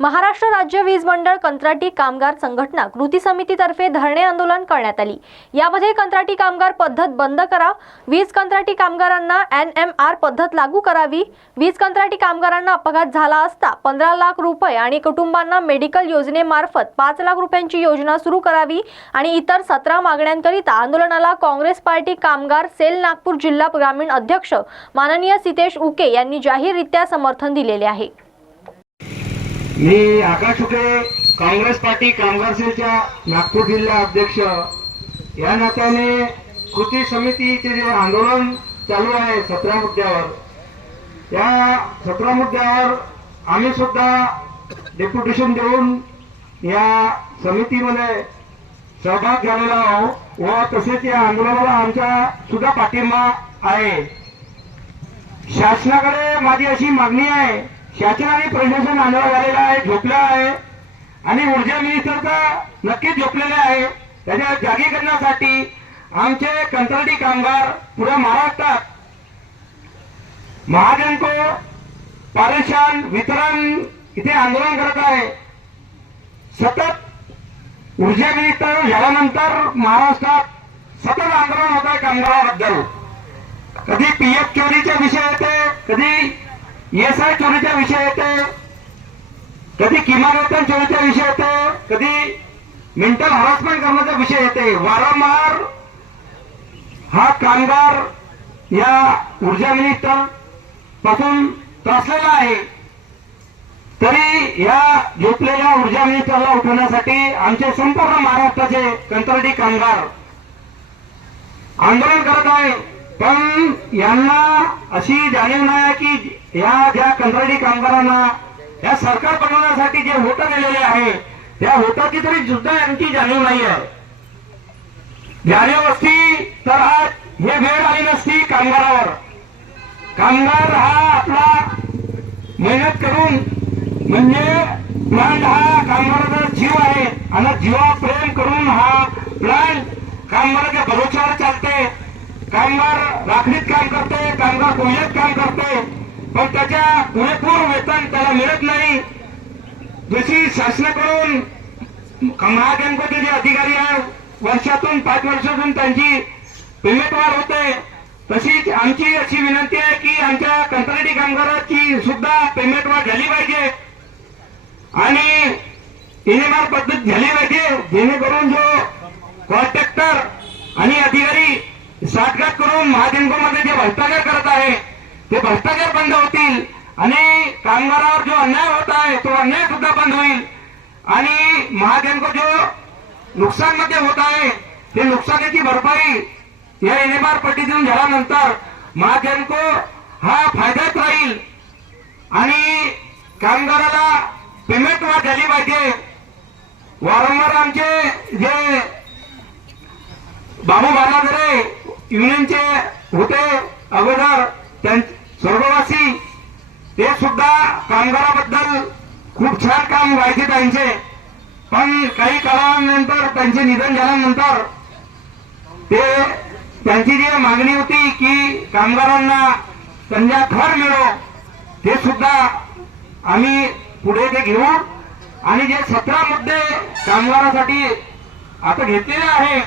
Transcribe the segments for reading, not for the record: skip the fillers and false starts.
महाराष्ट्र राज्य वीज मंडळ कंत्राटी कामगार संघटना कृती समितीतर्फे धरणे आंदोलन करण्यात आली। यामध्ये कंत्राटी कामगार पद्धत बंद करा, वीज कंत्राटी कामगारांना NMR पद्धत लागू करावी, वीज कंत्राटी कामगारांना अपघात झाला असता 15 लाख रुपये आणि कुटुंबांना मेडिकल योजनेमार्फत 5 लाख रुपयांची योजना सुरू करावी आणि इतर 17 मागण्यांकरिता आंदोलनाला काँग्रेस पार्टी कामगार सेल नागपूर जिल्हा ग्रामीण अध्यक्ष माननीय सितेश उके यांनी जाहीररित्या समर्थन दिलेले आहे। मी आकाश उके काँग्रेस पार्टी कामगार सेलच्या नागपूर जिल्हा अध्यक्ष या नात्याने कृती समितीचे जे आंदोलन चालू आहे 17 मुद्द्यावर, या 17 मुद्द्यावर आम्ही सुद्धा डेप्युटेशन देऊन या समितीमध्ये सहभाग झालेला आहोत व तसेच या आंदोलनाला आमचा सुद्धा पाठिंबा आहे। शासनाकडे माझी अशी मागणी आहे, शासनाने प्रशासन आंदोलन झालेला आहे, झोपला आहे आणि ऊर्जा मिनिस्टर तर नक्कीच झोपलेले आहे। त्याच्या जागी करण्यासाठी आमचे कंत्राटी कामगार पुऱ्या महाराष्ट्रात महाजनको पारेषण वितरण इथे आंदोलन करत आहे। सतत ऊर्जा मिनिस्टर झाल्यानंतर महाराष्ट्रात सतत आंदोलन होत आहे कामगारांबद्दल। कधी PF चोरीचा विषय येते, कधी ESI चोरीचा विषय येते, कधी किमान वेतन चोरीचा विषय येते, कधी मेंटल हॅरासमेंट करण्याचा विषय येते। वारंवार हा कामगार या ऊर्जा मिनिस्टर पासून त्रासलेला आहे। तरी या झोपलेल्या ऊर्जा मिनिस्टरला उठवण्यासाठी आमचे संपूर्ण महाराष्ट्राचे कंत्राटी कामगार आंदोलन करत आहे। पण यांना अशी जाणीव नाही की या ज्या कंत्राटी कामगारांना या सरकार बनवण्यासाठी जे वोट दिलेले आहे त्या वोटाची तरी सुद्धा यांची जाणीव नाही आहे। जाणीव असती तर आज हे वेळ आली नसती कामगारावर। कामगार हा आपला मेहनत करून म्हणजे प्लांट हा कामगाराचा जीव आहे आणि जीवावर प्रेम करून हा प्लांट कामगाराच्या भरोश्यावर चालते। कामगार राखणीत काम करते, कामगार कोयत्यात काम करते, पण त्याच्या पुरेपूर वेतन त्याला मिळत नाही। जशी शासनाकडून महाजनकोचे जे अधिकारी आहेत वर्षातून 5 वर्षातून त्यांची पेमेंट वाढ होते, तशीच आमची अशी विनंती आहे की आमच्या कंत्राटी कामगाराची सुद्धा पेमेंट वाढ झाली पाहिजे आणि NMR पद्धत झाली पाहिजे, जेणेकरून जो कॉन्ट्रॅक्टर आणि अधिकारी साठगाठ करून महाजनकोमध्ये जे भ्रष्टाचार करत आहे ते भ्रष्टाचार बंद होतील आणि कामगारावर जो अन्याय होत आहे तो अन्याय सुद्धा बंद होईल आणि महाजनको जो नुकसान मध्ये होत आहे ते नुकसानीची भरपाई या NMR पद्धतीतून झाल्यानंतर महाजनको हा फायद्यात राहील आणि कामगाराला पेमेंट वाढ झाली पाहिजे। वारंवार आमचे जे बाबू बालादरे युनियनचे होते अगोदर स्वर्गवासी, ते सुद्धा कामगाराबद्दल खूप छान काम व्हायचे त्यांचे, पण काही काळानंतर त्यांचे निधन झाल्यानंतर त्यांची जी मागणी होती की कामगारांना त्यांना घर मिळो ते सुद्धा आम्ही पुढे ते घेऊ आणि जे 17 मुद्दे कामगारांसाठी आता घेतलेले आहे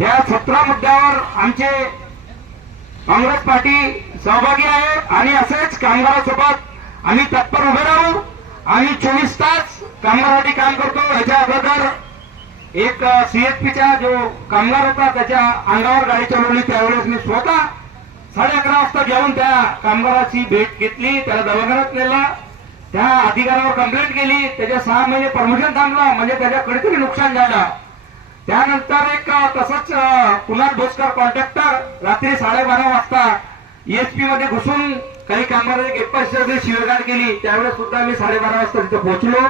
या 17 मुद्द्यावर आमचे काँग्रेस पार्टी सहभागी आहे आणि असेच कामगारांसोबत आम्ही तत्पर उभे राहू। आम्ही 24 तास कामगारांसाठी काम करतो। याच्या अगोदर एक CSPचा जो कामगार होता त्याच्या अंगावर गाडी चालवली, त्यावेळेस मी स्वतः 11:30 वाजता जाऊन त्या कामगाराची भेट घेतली, त्याला दवाखान्यात नेला, त्या अधिकाऱ्यावर कंप्लेंट केली, त्याच्या 6 महिने परमिशन थांबला म्हणजे त्याच्याकडे तरी नुकसान झालं। त्यानंतर एक तसंच कुणाल भोसकर कॉन्ट्रॅक्टर रात्री 12:30 वाजता ESP मध्ये घुसून काही कामगारांनी गेटपासची शिवगाड केली, त्यावेळेस सुद्धा मी 12:30 वाजता तिथे पोहोचलो,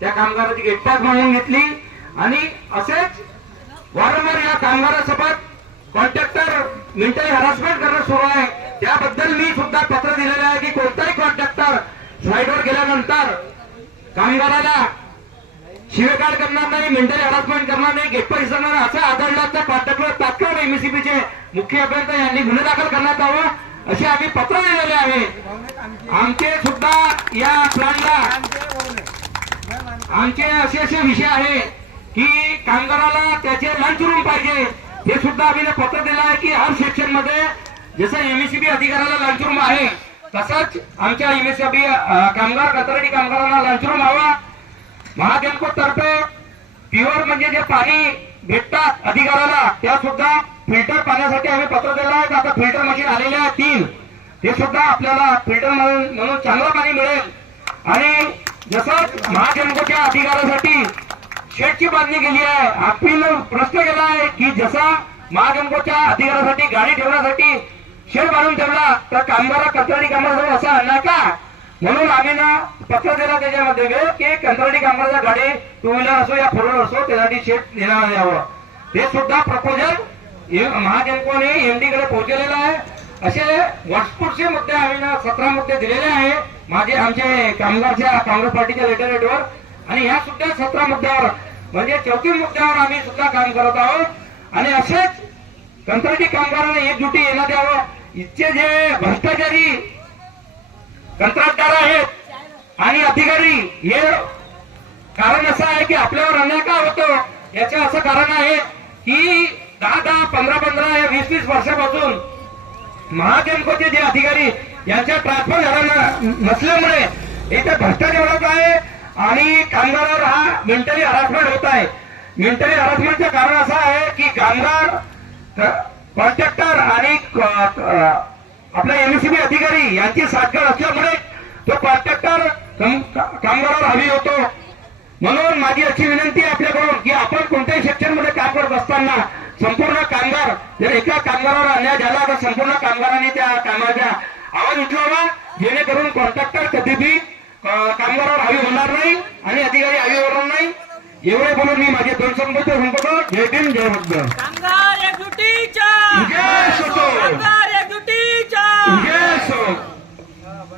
त्या कामगाराची गेटपास म्हणून घेतली आणि असेच वारंवार या कामगारासोबत कॉन्ट्रॅक्टर मेंटल हॅरासमेंट करणं सुरू आहे। त्याबद्दल मी सुद्धा पत्र दिलेलं आहे की कोणताही कॉन्ट्रॅक्टर साईडवर गेल्यानंतर कामगाराला शिवेगाळ करणार नाही, मेंटल हॅरासमेंट करणार नाही, गेटपास करणार नाही असं आढळलं तर कॉन्ट्रॅक्टर तात्काळ MSCBचे मुख्य अभियंता यांनी गुन्हा दाखल करण्यात यावा असे आम्ही पत्र दिलेले आहे। आमचे सुद्धा या प्लॅनला आमचे असे विषय आहे की कामगाराला त्याचे लंच रूम पाहिजे. हे सुद्धा आम्ही पत्र दिलं आहे की हर सेक्शन मध्ये जसं एमएससीबी अधिकाऱ्याला लंच रूम आहे तसंच आमच्या एमएससीबी कामगार कंत्राटी कामगारांना लंच रूम हवा. महाजनको तर्फे प्युअर म्हणजे जे पाणी भेटतात अधिकाऱ्याला त्या सुद्धा फिल्टर पाण्यासाठी आम्ही पत्र दिलं आहे. आता फिल्टर मशीन आलेले आहे 3, ते सुद्धा आपल्याला फिल्टर म्हणून चांगलं पाणी मिळेल. आणि जसं महाजनकोच्या अधिकारासाठी शेडची बांधणी केली आहे. आपण प्रश्न केला आहे की जसा महाजनकोच्या अधिकारासाठी गाडी ठेवण्यासाठी शेड बांधून ठेवला तर कंत्राटी कामगार असं आणणार का, म्हणून आम्ही ना पत्र दिला त्याच्यामध्ये की कंत्राटी कामगाराच्या गाडी 2 व्हीलर असो या 4 व्हीलर असो त्यासाठी शेड देण्यात यावं. ते सुद्धा प्रपोजल महाजनकोने एमडी कडे पोहोचलेलं आहे. असे वस्तुस्थ मुद्दे आम्ही ना 17 मुद्दे दिलेले आहे आमचे काँग्रेस पार्टीच्या लेटरवर. आणि ह्या सुद्धा 17 मुद्द्यावर म्हणजे 34 मुद्द्यावर आम्ही सुद्धा काम करत आहोत. आणि असेच कंत्राटी कामगारांना एकजुटी येण्यात द्यावं. इथचे जे भ्रष्टाचारी कंत्राटदार आहेत आणि अधिकारी हे कारण असं आहे की आपल्यावर अन्याय का होतो याचं असं कारण आहे की 10-10, 15-15 या 20-20 वर्षापासून महाजनकोचे जे अधिकारी यांच्या ट्रान्सफर झाला नसल्यामुळे इथे भ्रष्टाचार होत आहे आणि कामगारावर हा मेंटली हरासमेंट होत आहे. मेंटली हरासमेंटचं कारण असं आहे की कामगार कॉन्ट्रॅक्टर आणि आपल्या एमएससीबी अधिकारी यांची साठगाठ असल्यामुळे तो कॉन्ट्रॅक्टर कामगारावर हवी होतो. म्हणून माझी अशी विनंती आहे आपल्याकडून की आपण कोणत्याही सेक्शन मध्ये काम करत असताना संपूर्ण कामगार जर एका कामगारावर अन्याय झाला तर संपूर्ण कामगारांनी त्या कामाचा आवाज उठवावा जेणेकरून कॉन्ट्रॅक्टर कधीही कामगारावर हवी होणार नाही आणि अधिकारी हवी होणार नाही. एवढे बोलून मी माझे 2 संबंध संपतो. जय भीम जय बुद्ध. कामगार एकजुटीच्या जय असो.